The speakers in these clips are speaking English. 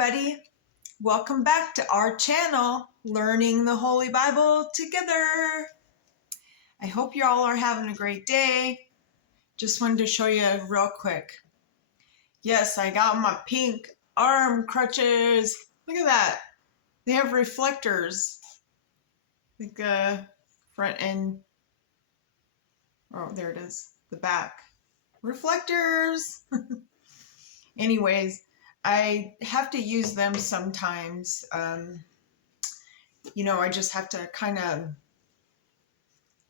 everybody. Welcome back to our channel, Learning the Holy Bible Together. I hope you all are having a great day. Just wanted to show you real quick. Yes, I got my pink arm crutches. Look at that. They have reflectors. Like the front and, oh, there it is, the back. Reflectors. Anyways, I have to use them sometimes. I just have to kind of,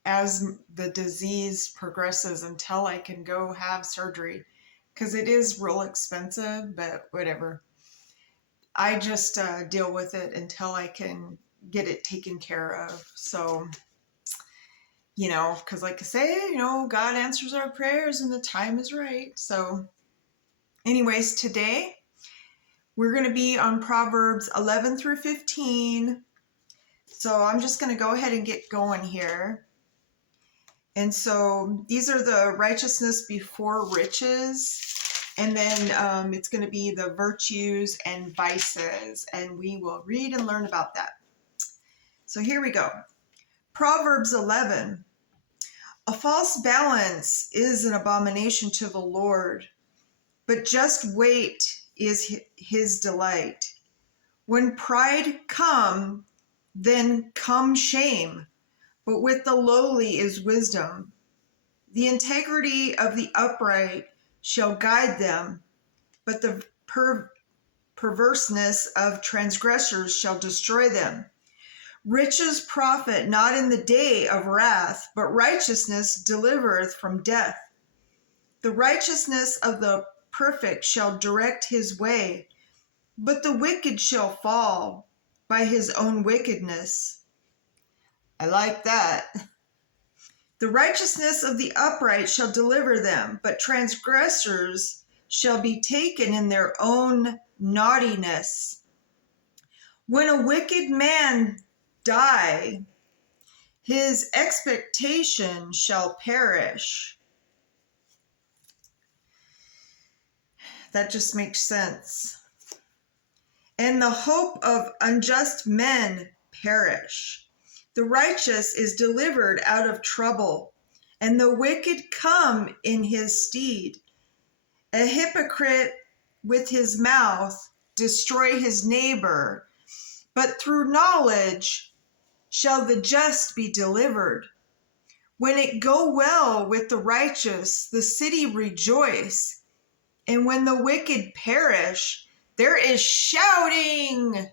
as the disease progresses, until I can go have surgery, because it is real expensive, but whatever. I just deal with it until I can get it taken care of. So, because like I say, God answers our prayers and the time is right. So anyways, today we're going to be on Proverbs 11 through 15. So I'm just going to go ahead and get going here. And so these are the righteousness before riches. And then it's going to be the virtues and vices. And we will read and learn about that. So here we go. Proverbs 11. A false balance is an abomination to the Lord, but just weight is his delight. When pride come, then come shame, but with the lowly is wisdom. The integrity of the upright shall guide them, but the perverseness of transgressors shall destroy them. Riches profit not in the day of wrath, but righteousness delivereth from death. The righteousness of the perfect shall direct his way, but the wicked shall fall by his own wickedness. I like that. The righteousness of the upright shall deliver them, but transgressors shall be taken in their own naughtiness. When a wicked man die, his expectation shall perish. That just makes sense. And the hope of unjust men perish. The righteous is delivered out of trouble, and the wicked come in his stead. A hypocrite with his mouth destroy his neighbor, but through knowledge shall the just be delivered. When it go well with the righteous, the city rejoice, and when the wicked perish, there is shouting.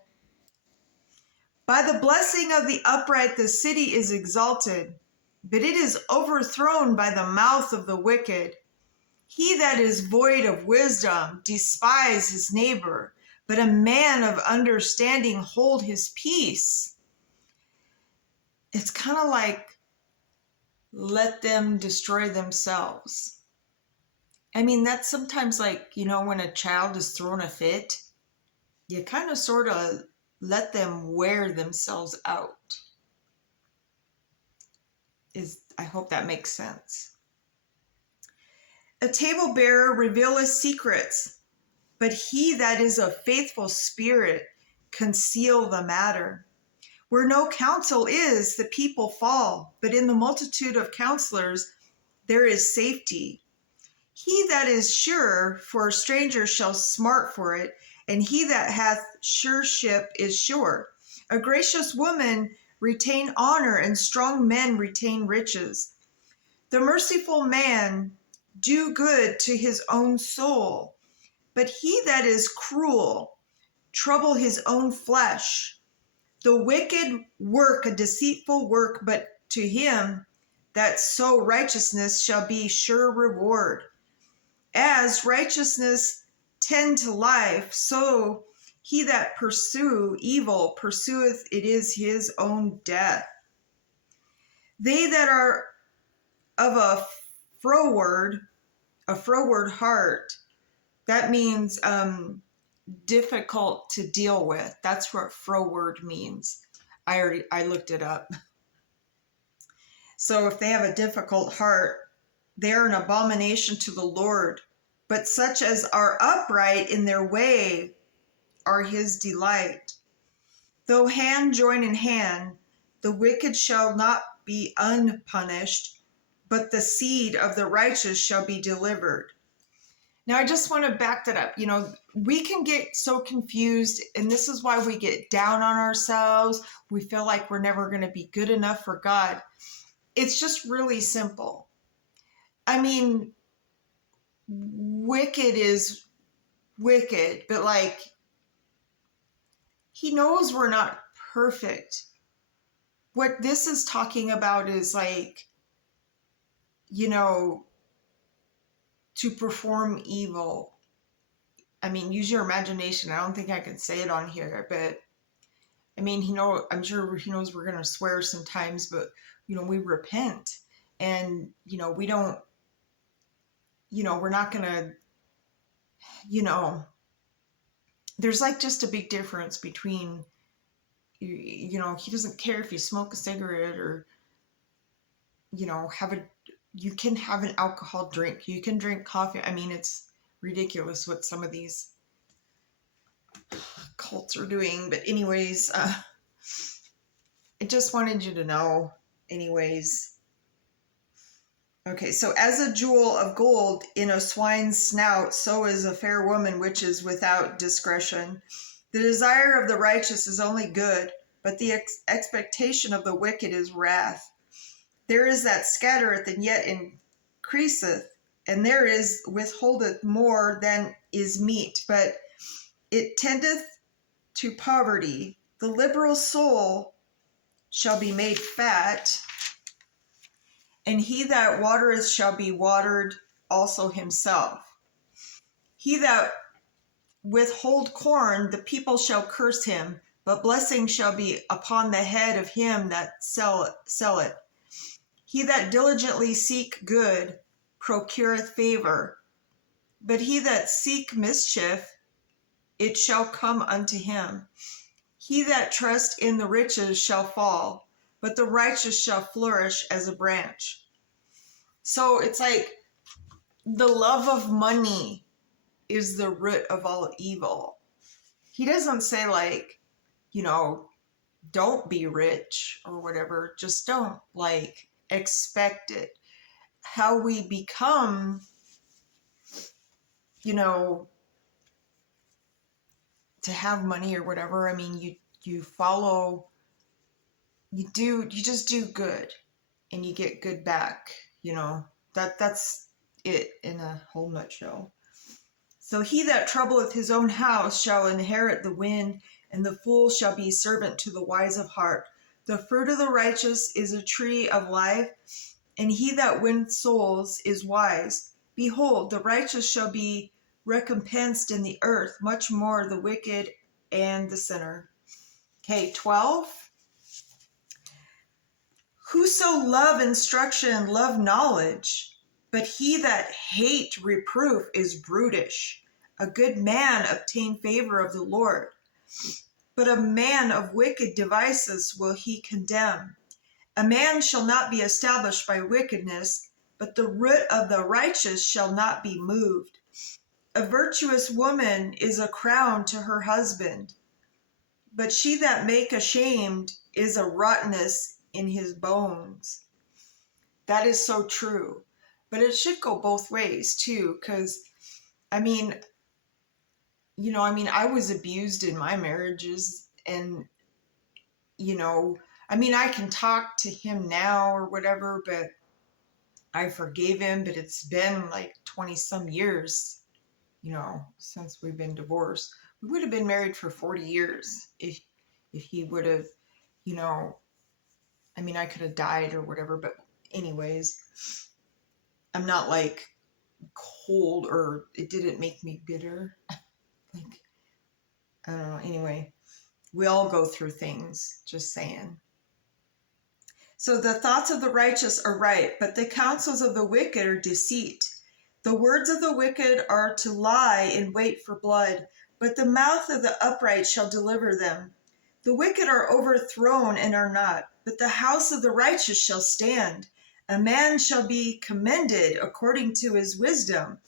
By the blessing of the upright the city is exalted, but it is overthrown by the mouth of the wicked. He that is void of wisdom despise his neighbor, but a man of understanding hold his peace. It's kind of like, let them destroy themselves. I mean, that's sometimes like, when a child is throwing a fit, you kind of sort of let them wear themselves out. I hope that makes sense. A table bearer revealeth secrets, but he that is of faithful spirit conceal the matter. Where no counsel is, the people fall, but in the multitude of counselors there is safety. He that is sure for a stranger shall smart for it, and he that hath sureship is sure. A gracious woman retain honor, and strong men retain riches. The merciful man do good to his own soul, but he that is cruel trouble his own flesh. The wicked work a deceitful work, but to him that sow righteousness shall be sure reward. As righteousness tend to life, so he that pursue evil pursueth it is his own death. They that are of a froward heart, that means difficult to deal with. That's what froward means. I looked it up. So if they have a difficult heart, they are an abomination to the Lord. But such as are upright in their way are his delight. Though hand join in hand, the wicked shall not be unpunished, but the seed of the righteous shall be delivered. Now, I just want to back that up. We can get so confused, and this is why we get down on ourselves. We feel like we're never going to be good enough for God. It's just really simple. I mean, wicked is wicked, but like, he knows we're not perfect. What this is talking about is like, to perform evil. I mean, use your imagination. I don't think I can say it on here, but I mean, I'm sure he knows we're going to swear sometimes, but, we repent and, we don't, we're not going to, there's like just a big difference between, he doesn't care if you smoke a cigarette or, you can have an alcohol drink. You can drink coffee. I mean, it's ridiculous what some of these cults are doing. But anyways, I just wanted you to know. Anyways. Okay, so as a jewel of gold in a swine's snout, so is a fair woman which is without discretion. The desire of the righteous is only good, but the expectation of the wicked is wrath. There is that scattereth and yet increaseth, and there is withholdeth more than is meet, but it tendeth to poverty. The liberal soul shall be made fat, and he that watereth shall be watered also himself. He that withhold corn, the people shall curse him, but blessing shall be upon the head of him that sell it. He that diligently seek good procureth favor, but he that seek mischief, it shall come unto him. He that trusts in the riches shall fall, but the righteous shall flourish as a branch. So it's like the love of money is the root of all evil. He doesn't say like, don't be rich or whatever. Just don't expect it. How we become, to have money or whatever. I mean, you follow, you just do good and you get good back, that's it in a whole nutshell. So he that troubleth his own house shall inherit the wind, and the fool shall be servant to the wise of heart. The fruit of the righteous is a tree of life, and he that wins souls is wise. Behold, the righteous shall be recompensed in the earth, much more the wicked and the sinner. Okay, 12. Whoso love instruction, love knowledge, but he that hate reproof is brutish. A good man obtain favor of the Lord, but a man of wicked devices will he condemn. A man shall not be established by wickedness, but the root of the righteous shall not be moved. A virtuous woman is a crown to her husband, but she that make ashamed is a rottenness in his bones. That is so true. But it should go both ways too, because I was abused in my marriages, and I can talk to him now or whatever, but I forgave him, but it's been like 20 some years, since we've been divorced. We would have been married for 40 years if he would have, I could have died or whatever, but anyways, I'm not like cold, or it didn't make me bitter. I don't know. Anyway, we all go through things, just saying. So the thoughts of the righteous are right, but the counsels of the wicked are deceit. The words of the wicked are to lie in wait for blood, but the mouth of the upright shall deliver them. The wicked are overthrown and are not, but the house of the righteous shall stand. A man shall be commended according to his wisdom,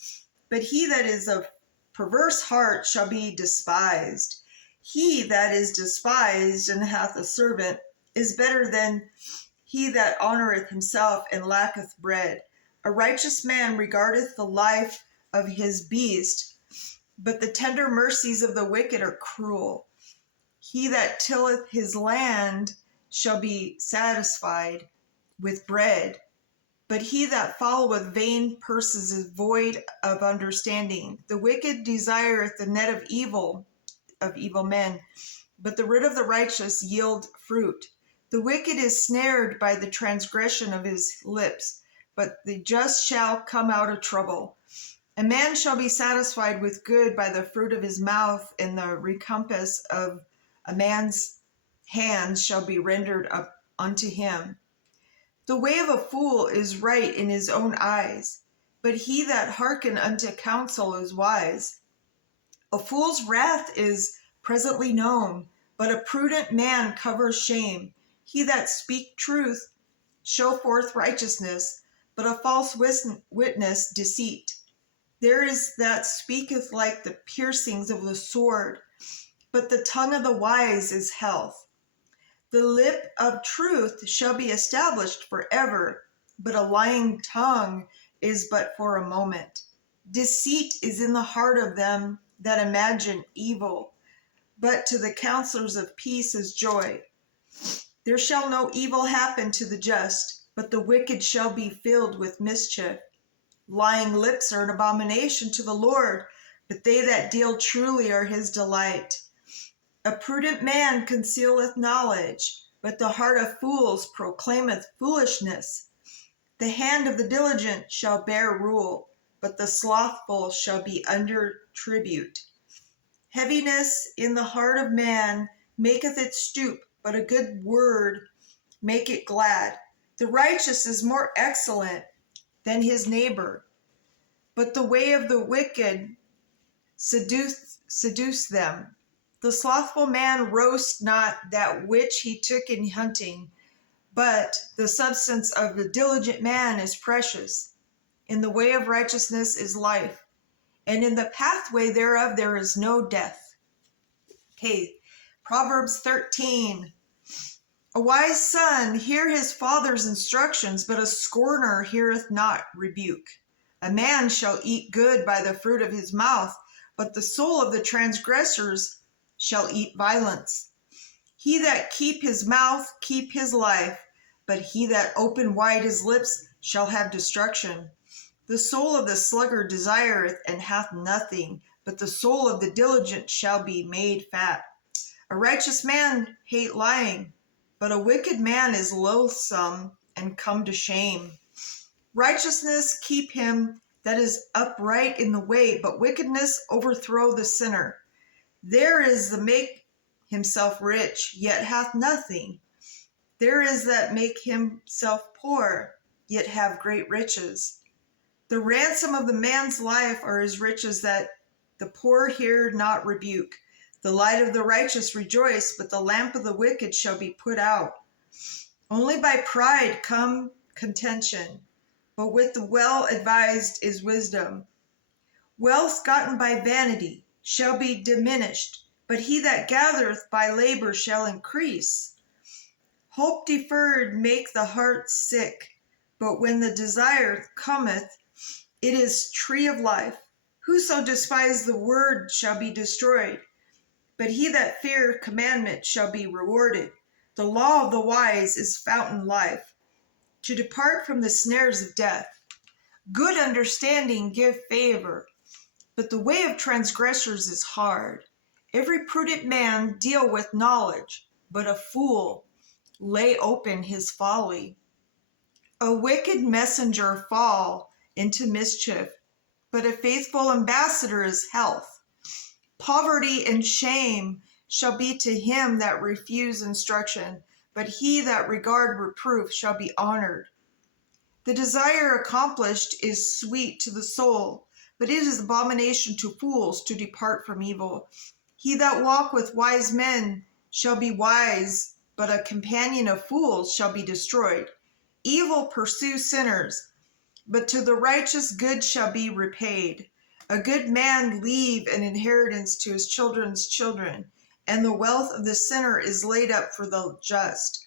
but he that is of perverse heart shall be despised. He that is despised and hath a servant is better than he that honoureth himself and lacketh bread. A righteous man regardeth the life of his beast, but the tender mercies of the wicked are cruel. He that tilleth his land shall be satisfied with bread, but he that followeth vain purses is void of understanding. The wicked desireth the net of evil men, but the root of the righteous yield fruit. The wicked is snared by the transgression of his lips, but the just shall come out of trouble. A man shall be satisfied with good by the fruit of his mouth, and the recompense of a man's hands shall be rendered up unto him. The way of a fool is right in his own eyes, but he that hearken unto counsel is wise. A fool's wrath is presently known, but a prudent man covers shame. He that speak truth show forth righteousness, but a false witness deceit. There is that speaketh like the piercings of the sword, but the tongue of the wise is health. The lip of truth shall be established forever, but a lying tongue is but for a moment. Deceit is in the heart of them that imagine evil, but to the counselors of peace is joy. There shall no evil happen to the just, but the wicked shall be filled with mischief. Lying lips are an abomination to the Lord, but they that deal truly are his delight. A prudent man concealeth knowledge, but the heart of fools proclaimeth foolishness. The hand of the diligent shall bear rule, but the slothful shall be under tribute. Heaviness in the heart of man maketh it stoop, but a good word make it glad. The righteous is more excellent than his neighbor, but the way of the wicked seduce them. The slothful man roasts not that which he took in hunting, but the substance of the diligent man is precious. In the way of righteousness is life, and in the pathway thereof there is no death. Okay, Proverbs 13. A wise son hear his father's instructions, but a scorner heareth not rebuke. A man shall eat good by the fruit of his mouth, but the soul of the transgressors shall eat violence. He that keep his mouth keep his life, but he that open wide his lips shall have destruction. The soul of the sluggard desireth and hath nothing, but the soul of the diligent shall be made fat. A righteous man hate lying, but a wicked man is loathsome and come to shame. Righteousness keep him that is upright in the way, but wickedness overthrow the sinner. There is the make himself rich, yet hath nothing. There is that make himself poor, yet have great riches. The ransom of the man's life are his riches, that the poor hear not rebuke. The light of the righteous rejoice, but the lamp of the wicked shall be put out. Only by pride come contention, but with the well-advised is wisdom. Wealth gotten by vanity shall be diminished, but he that gathereth by labor shall increase. Hope deferred make the heart sick, but when the desire cometh, it is tree of life. Whoso despise the word shall be destroyed, but he that fear commandment shall be rewarded. The law of the wise is fountain life, to depart from the snares of death. Good understanding give favor, but the way of transgressors is hard. Every prudent man deal with knowledge, but a fool lay open his folly. A wicked messenger fall into mischief, but a faithful ambassador is health. Poverty and shame shall be to him that refuse instruction, but he that regard reproof shall be honored. The desire accomplished is sweet to the soul, but it is abomination to fools to depart from evil. He that walk with wise men shall be wise, but a companion of fools shall be destroyed. Evil pursue sinners, but to the righteous good shall be repaid. A good man leave an inheritance to his children's children, and the wealth of the sinner is laid up for the just.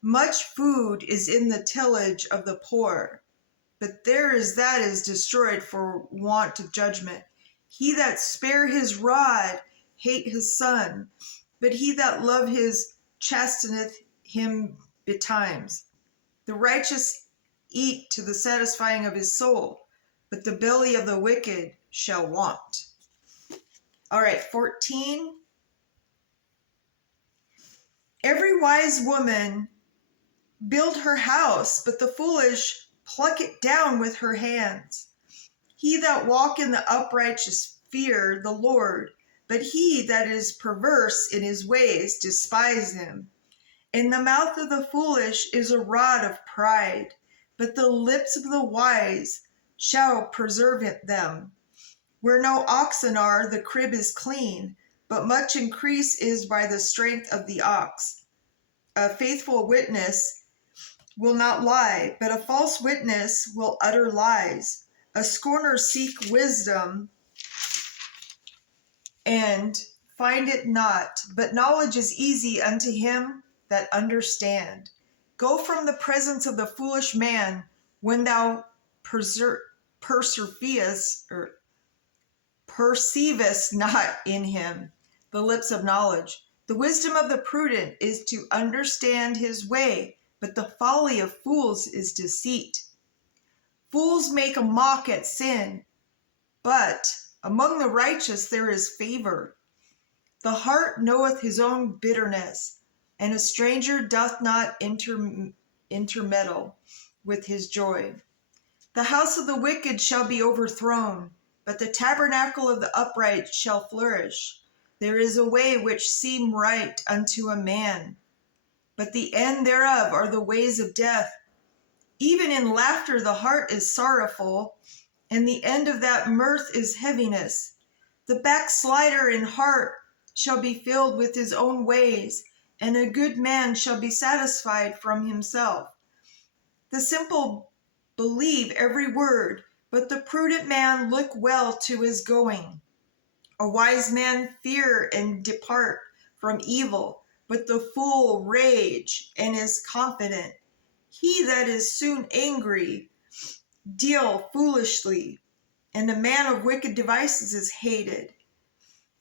Much food is in the tillage of the poor, but there is that is destroyed for want of judgment. He that spare his rod hate his son, but he that love his chasteneth him betimes. The righteous eat to the satisfying of his soul, but the belly of the wicked shall want. All right, 14. Every wise woman build her house, but the foolish pluck it down with her hands. He that walk in the uprightness fear the Lord, but he that is perverse in his ways despise him. In the mouth of the foolish is a rod of pride, but the lips of the wise shall preserve them. Where no oxen are, the crib is clean, but much increase is by the strength of the ox. A faithful witness will not lie, but a false witness will utter lies. A scorner seek wisdom and find it not, but knowledge is easy unto him that understand. Go from the presence of the foolish man when thou perceivest not in him the lips of knowledge. The wisdom of the prudent is to understand his way, but the folly of fools is deceit. Fools make a mock at sin, but among the righteous there is favor. The heart knoweth his own bitterness, and a stranger doth not intermeddle with his joy. The house of the wicked shall be overthrown, but the tabernacle of the upright shall flourish. There is a way which seem right unto a man, but the end thereof are the ways of death. Even in laughter the heart is sorrowful, and the end of that mirth is heaviness. The backslider in heart shall be filled with his own ways, and a good man shall be satisfied from himself. The simple believe every word, but the prudent man look well to his going. A wise man fear and depart from evil, but the fool rage and is confident. He that is soon angry deal foolishly, and the man of wicked devices is hated.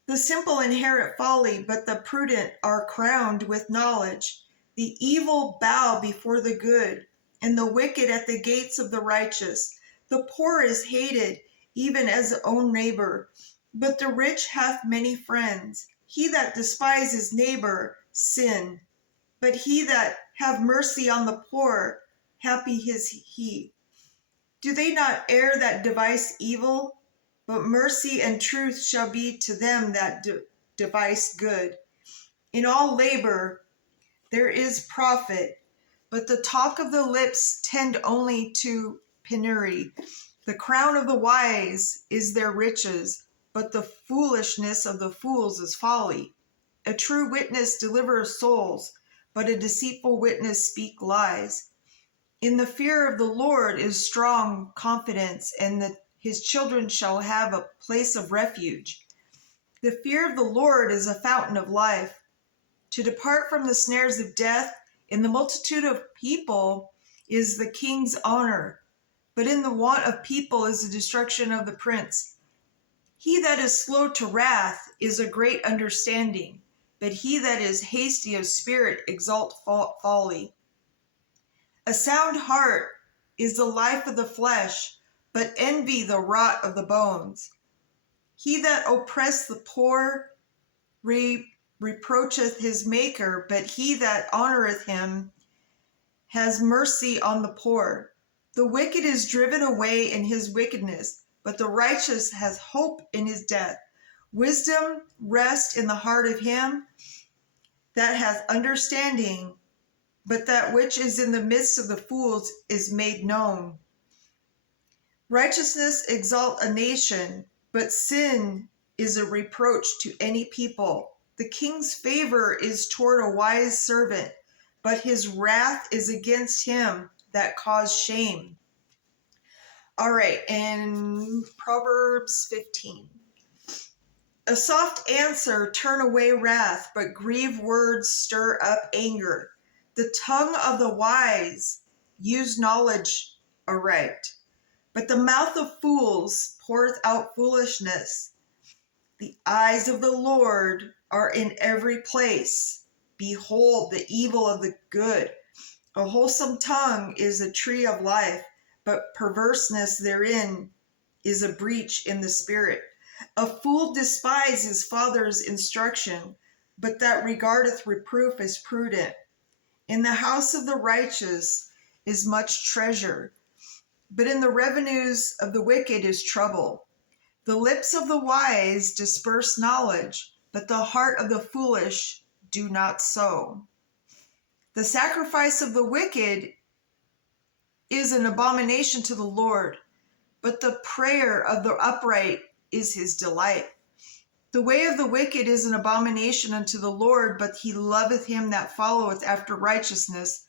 The simple inherit folly, but the prudent are crowned with knowledge. The evil bow before the good, and the wicked at the gates of the righteous. The poor is hated, even as his own neighbor, but the rich hath many friends. He that despises neighbor sin, but he that have mercy on the poor, happy is he. Do they not err that devise evil? But mercy and truth shall be to them that devise good. In all labor there is profit, but the talk of the lips tend only to penury. The crown of the wise is their riches, but the foolishness of the fools is folly. A true witness delivers souls, but a deceitful witness speaks lies. In the fear of the Lord is strong confidence, and his children shall have a place of refuge. The fear of the Lord is a fountain of life. To depart from the snares of death in the multitude of people is the king's honor, but in the want of people is the destruction of the prince. He that is slow to wrath is a great understanding, but he that is hasty of spirit exalt folly. A sound heart is the life of the flesh, but envy the rot of the bones. He that oppresseth the poor reproacheth his maker, but he that honoreth him has mercy on the poor. The wicked is driven away in his wickedness, but the righteous has hope in his death. Wisdom rests in the heart of him that hath understanding, but that which is in the midst of the fools is made known. Righteousness exalt a nation, but sin is a reproach to any people. The king's favor is toward a wise servant, but his wrath is against him that cause shame. All right, and Proverbs 15. A soft answer turn away wrath, but grieved words stir up anger. The tongue of the wise use knowledge aright, but the mouth of fools poureth out foolishness. The eyes of the Lord are in every place. Behold the evil of the good. A wholesome tongue is a tree of life, but perverseness therein is a breach in the spirit. A fool despises his father's instruction, but that regardeth reproof is prudent. In the house of the righteous is much treasure, but in the revenues of the wicked is trouble. The lips of the wise disperse knowledge, but the heart of the foolish do not so. The sacrifice of the wicked is an abomination to the Lord, but the prayer of the upright is his delight. The way of the wicked is an abomination unto the Lord, but he loveth him that followeth after righteousness.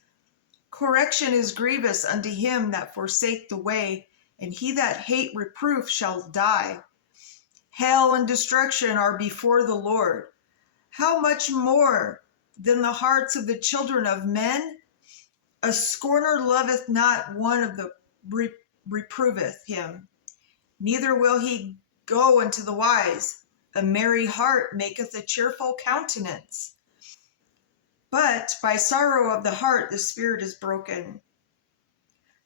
Correction is grievous unto him that forsake the way, and he that hate reproof shall die. Hell and destruction are before the Lord. How much more than the hearts of the children of men? A scorner loveth not one of the reproveth him, neither will he go unto the wise. A merry heart maketh a cheerful countenance, but by sorrow of the heart the spirit is broken.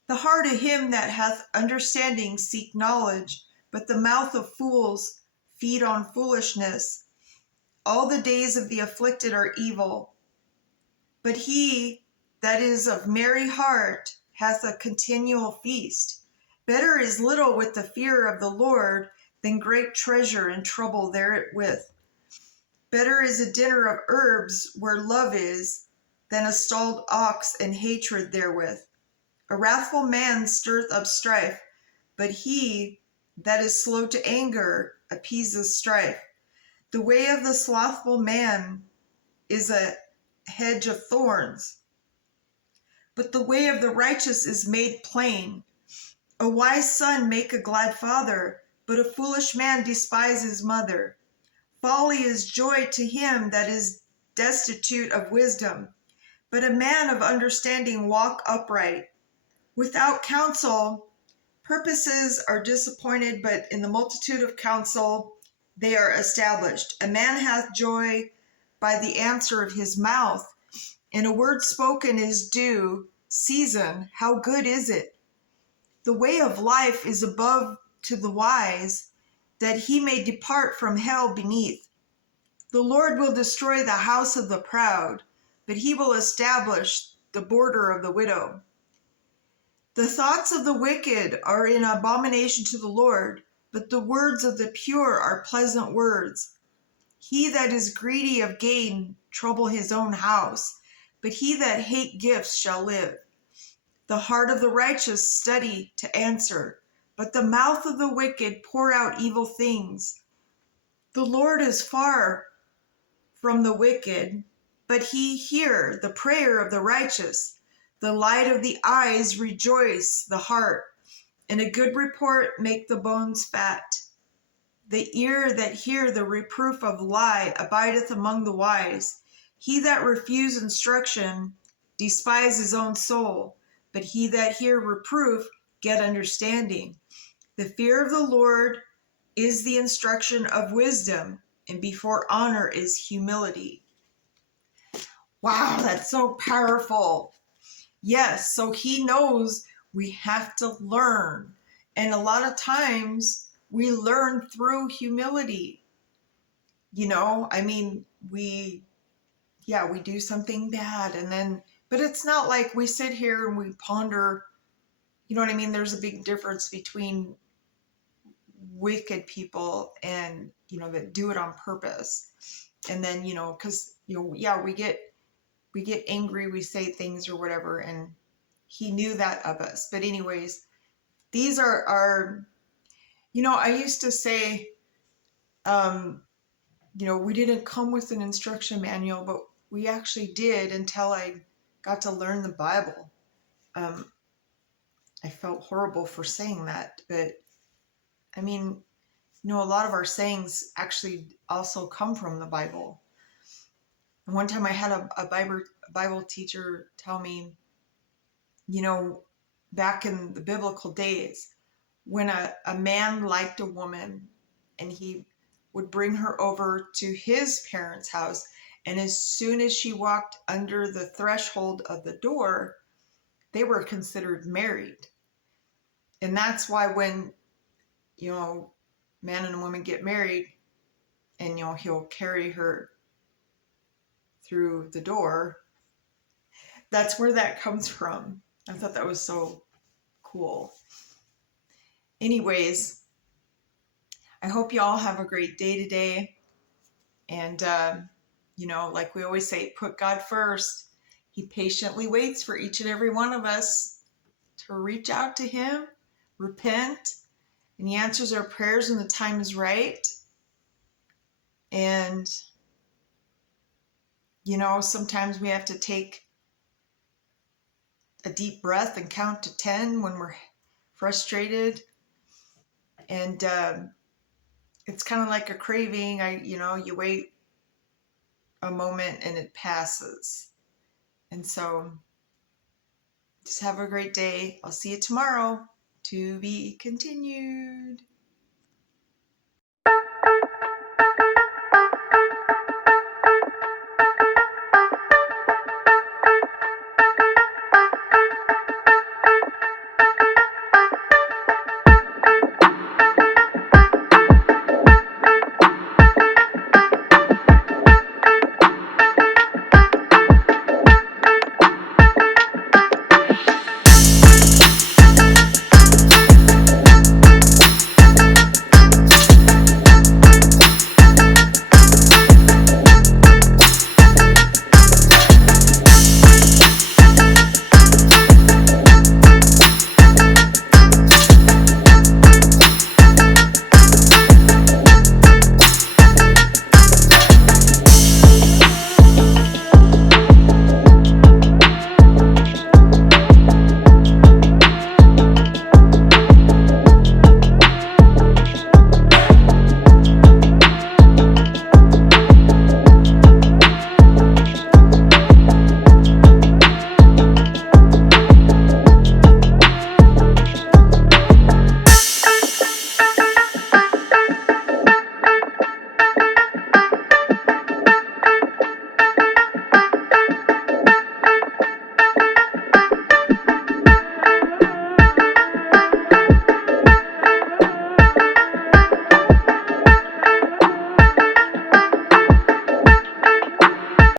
The heart of him that hath understanding seek knowledge, but the mouth of fools feed on foolishness. All the days of the afflicted are evil, but he that is of merry heart hath a continual feast. Better is little with the fear of the Lord than great treasure and trouble therewith. Better is a dinner of herbs where love is, than a stalled ox and hatred therewith. A wrathful man stirreth up strife, but he that is slow to anger appeases strife. The way of the slothful man is a hedge of thorns, but the way of the righteous is made plain. A wise son make a glad father, but a foolish man despise his mother. Folly is joy to him that is destitute of wisdom, but a man of understanding walk upright. Without counsel, purposes are disappointed, but in the multitude of counsel they are established. A man hath joy by the answer of his mouth, and a word spoken is due season. How good is it? The way of life is above to the wise, that he may depart from hell beneath. The Lord will destroy the house of the proud, but he will establish the border of the widow. The thoughts of the wicked are an abomination to the Lord, but the words of the pure are pleasant words. He that is greedy of gain trouble his own house, but he that hate gifts shall live. The heart of the righteous study to answer, but the mouth of the wicked pour out evil things. The Lord is far from the wicked, but he hear the prayer of the righteous. The light of the eyes rejoice the heart, and a good report make the bones fat. The ear that hear the reproof of lie abideth among the wise. He that refuse instruction despise his own soul, but he that hear reproof get understanding. The fear of the Lord is the instruction of wisdom, and before honor is humility. Wow, that's so powerful. Yes, so he knows we have to learn. And a lot of times we learn through humility. I mean, we do something bad but it's not like we sit here and we ponder, you know what I mean? There's a big difference between wicked people and, that do it on purpose. And then, because, we get angry, we say things or whatever, and he knew that of us. But anyways, these are I used to say, we didn't come with an instruction manual, but we actually did until I got to learn the Bible. I felt horrible for saying that, but I mean, A lot of our sayings actually also come from the Bible. And one time I had a Bible teacher tell me, you know, back in the biblical days, when a man liked a woman and he would bring her over to his parents' house, and as soon as she walked under the threshold of the door, they were considered married. And that's why when, man and a woman get married and, he'll carry her through the door, that's where that comes from. I thought that was so cool. Anyways, I hope you all have a great day today. And, like we always say, put God first. He patiently waits for each and every one of us to reach out to him, repent, and he answers our prayers when the time is right. And, sometimes we have to take a deep breath and count to 10 when we're frustrated. And it's kind of like a craving. You wait a moment and it passes. And so just have a great day. I'll see you tomorrow. To be continued.